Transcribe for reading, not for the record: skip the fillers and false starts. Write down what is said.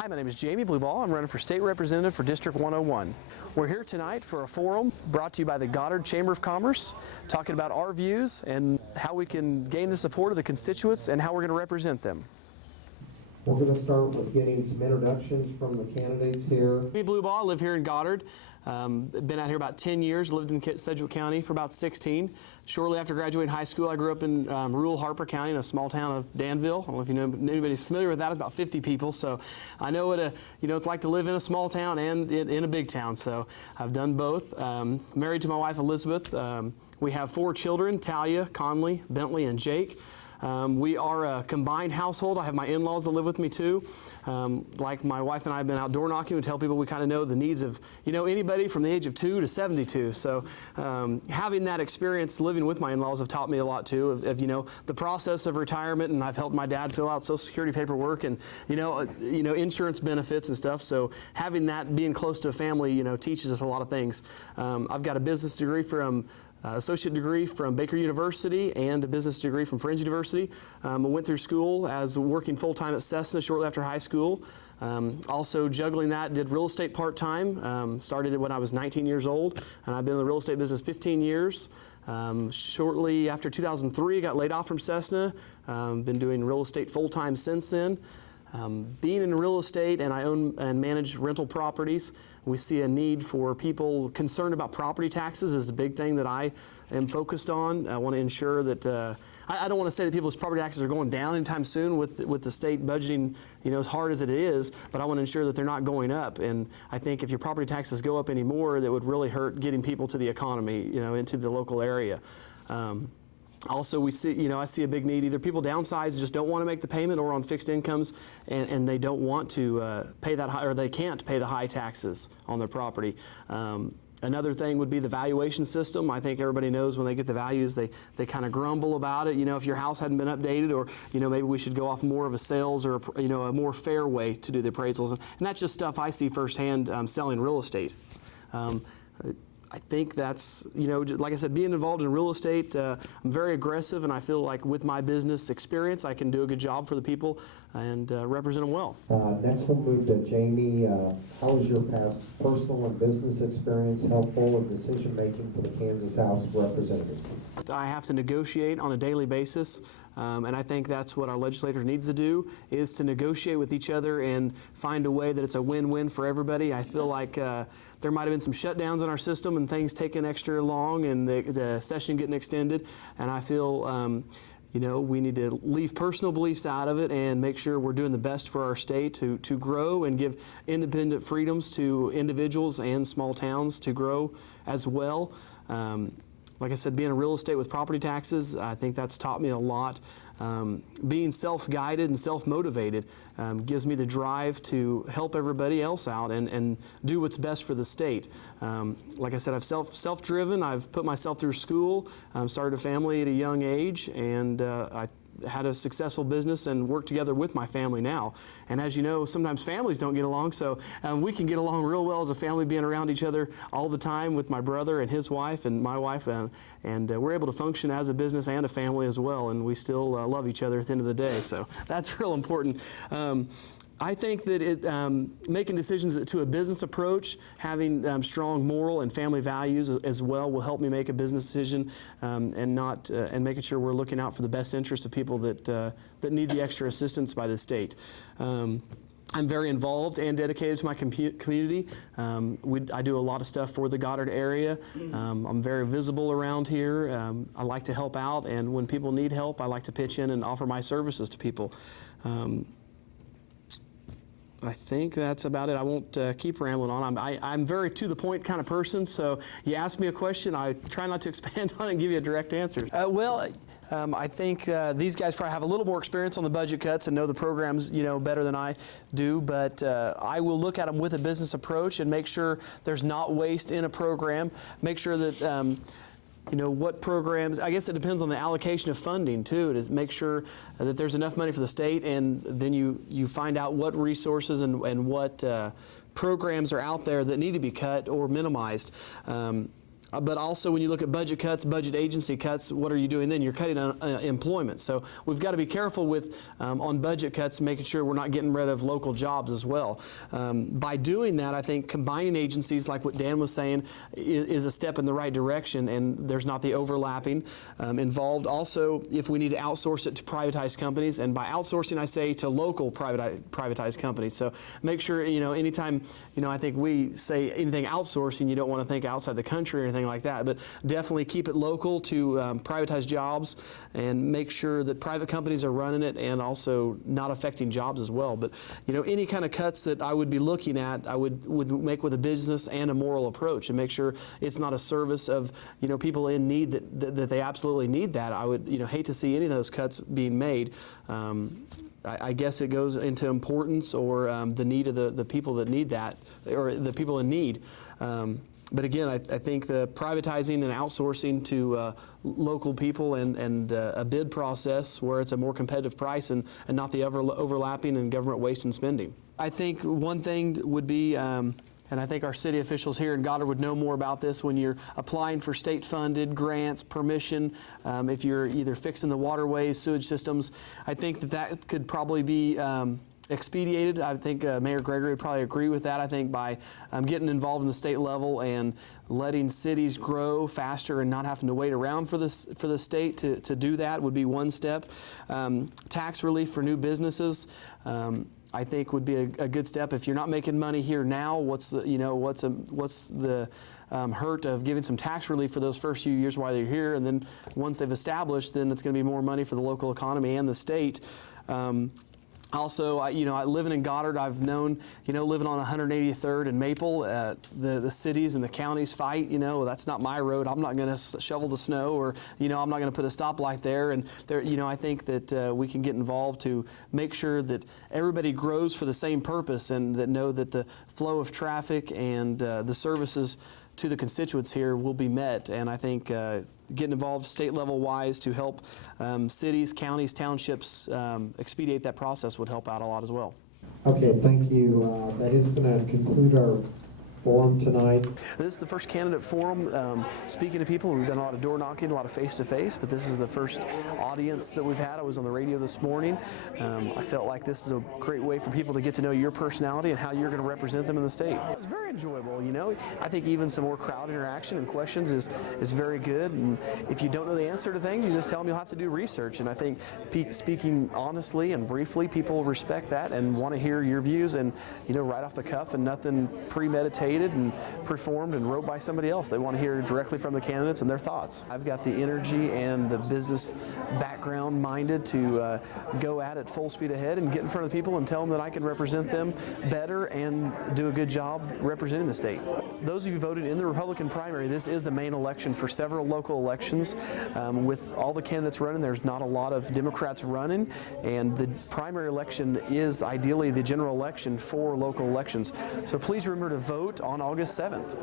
Hi, my name is Jamey Blubaugh. I'm running for State Representative for District 101. We're here tonight for a forum brought to you by the Goddard Chamber of Commerce, talking about our views and how we can gain the support of the constituents and how we're going to represent them. We're going to start with getting some introductions from the candidates here. Jamey Blubaugh, live here in Goddard. Been out here about 10 years, lived in Sedgwick County for about 16. Shortly after graduating high school, I grew up in rural Harper County in a small town of Danville. I don't know if you know anybody's familiar with that. It's about 50 people, so I know what it's like to live in a small town and in a big town. So I've done both. Married to my wife Elizabeth. We have 4 children: Talia, Conley, Bentley, and Jake. We are a combined household. I have my in-laws that live with me too. Like my wife and I have been out door knocking and tell people we kind of know the needs of anybody from the age of 2 to 72. So having that experience living with my in-laws have taught me a lot too of the process of retirement, and I've helped my dad fill out Social Security paperwork and insurance benefits and stuff. So having that, being close to a family, teaches us a lot of things. I've got a business degree from associate degree from Baker University and a business degree from Friends University. I went through school as working full-time at Cessna shortly after high school. Also juggling that, did real estate part-time. Started when I was 19 years old, and I've been in the real estate business 15 years. Shortly after 2003, I got laid off from Cessna. Been doing real estate full-time since then. Being in real estate, and I own and manage rental properties, we see a need for people concerned about property taxes is a big thing that I am focused on. I want to ensure that I don't want to say that people's property taxes are going down anytime soon with the state budgeting, as hard as it is, but I want to ensure that they're not going up. And I think if your property taxes go up anymore, that would really hurt getting people to the economy, into the local area. Also, we see, I see a big need. Either people downsize, just don't want to make the payment, or on fixed incomes, and they don't want to pay that high, or they can't pay the high taxes on their property. Another thing would be the valuation system. I think everybody knows when they get the values, they kind of grumble about it. If your house hadn't been updated, or maybe we should go off more of a sales or a more fair way to do the appraisals. And that's just stuff I see firsthand selling real estate. I think that's, like I said, being involved in real estate, I'm very aggressive, and I feel like with my business experience, I can do a good job for the people and represent them well. Next we'll move to Jamey. How has your past personal and business experience helpful in decision-making for the Kansas House of Representatives? I have to negotiate on a daily basis. And I think that's what our legislator needs to do, is to negotiate with each other and find a way that it's a win-win for everybody. I feel like there might have been some shutdowns in our system and things taking extra long and the session getting extended. And I feel we need to leave personal beliefs out of it and make sure we're doing the best for our state to grow and give independent freedoms to individuals and small towns to grow as well. Like I said, being in real estate with property taxes, I think that's taught me a lot. Being self-guided and self-motivated gives me the drive to help everybody else out and do what's best for the state. Like I said, I've self-driven. I've put myself through school, started a family at a young age, and I had a successful business and work together with my family now. And as you know, sometimes families don't get along, so we can get along real well as a family, being around each other all the time with my brother and his wife and my wife, and we're able to function as a business and a family as well, and we still love each other at the end of the day, so that's real important. I think that making decisions to a business approach, having strong moral and family values as well, will help me make a business decision, and making sure we're looking out for the best interest of people that need the extra assistance by the state. I'm very involved and dedicated to my community. I do a lot of stuff for the Goddard area. I'm very visible around here. I like to help out, and when people need help, I like to pitch in and offer my services to people. I think that's about it. I won't keep rambling on. I'm very to the point kind of person, so you ask me a question, I try not to expand on it and give you a direct answer. I think these guys probably have a little more experience on the budget cuts and know the programs better than I do, but I will look at them with a business approach and make sure there's not waste in a program, make sure that what programs, I guess it depends on the allocation of funding too, to make sure that there's enough money for the state, and then you find out what resources and what programs are out there that need to be cut or minimized. But also when you look at budget cuts, budget agency cuts, what are you doing then? You're cutting employment. So we've got to be careful with on budget cuts, making sure we're not getting rid of local jobs as well. By doing that, I think combining agencies, like what Dan was saying, is a step in the right direction, and there's not the overlapping involved. Also, if we need to outsource it to privatized companies, and by outsourcing I say to local privatized companies. So make sure, anytime, I think we say anything outsourcing, you don't want to think outside the country or anything like that, but definitely keep it local to privatize jobs and make sure that private companies are running it and also not affecting jobs as well. But any kind of cuts that I would be looking at, I would make with a business and a moral approach, and make sure it's not a service of people in need that they absolutely need that. I would hate to see any of those cuts being made. I guess it goes into importance or the need of the people that need that, or the people in need. But again, I think the privatizing and outsourcing to local people and a bid process where it's a more competitive price and not the overlapping and government waste and spending. I think one thing would be, and I think our city officials here in Goddard would know more about this, when you're applying for state-funded grants, permission, if you're either fixing the waterways, sewage systems, I think that could probably be expedited. I think Mayor Gregory would probably agree with that. I think by getting involved in the state level and letting cities grow faster and not having to wait around for the state to do that would be one step. Tax relief for new businesses, I think would be a good step. If you're not making money here now, what's the hurt of giving some tax relief for those first few years while they're here, and then once they've established, then it's going to be more money for the local economy and the state. Also, living in Goddard, I've known, living on 183rd and Maple, the cities and the counties fight, that's not my road. I'm not going to shovel the snow, or, I'm not going to put a stoplight there. And there, I think that we can get involved to make sure that everybody grows for the same purpose, and that know that the flow of traffic and the services to the constituents here will be met. And I think getting involved state level wise to help cities, counties, townships expedite that process would help out a lot as well. Okay, thank you. That is going to conclude our forum tonight. This is the first candidate forum. Speaking to people, we've done a lot of door knocking, a lot of face-to-face, but this is the first audience that we've had. I was on the radio this morning. I felt like this is a great way for people to get to know your personality and how you're going to represent them in the state. It was very enjoyable, I think even some more crowd interaction and questions is very good. And if you don't know the answer to things, you just tell them you'll have to do research. And I think speaking honestly and briefly, people respect that and want to hear your views, and right off the cuff and nothing premeditated and performed and wrote by somebody else. They want to hear directly from the candidates and their thoughts. I've got the energy and the business background minded to go at it full speed ahead and get in front of the people and tell them that I can represent them better and do a good job representing the state. Those of you who voted in the Republican primary, this is the main election for several local elections. With all the candidates running, there's not a lot of Democrats running, and the primary election is ideally the general election for local elections. So please remember to vote on August 7th.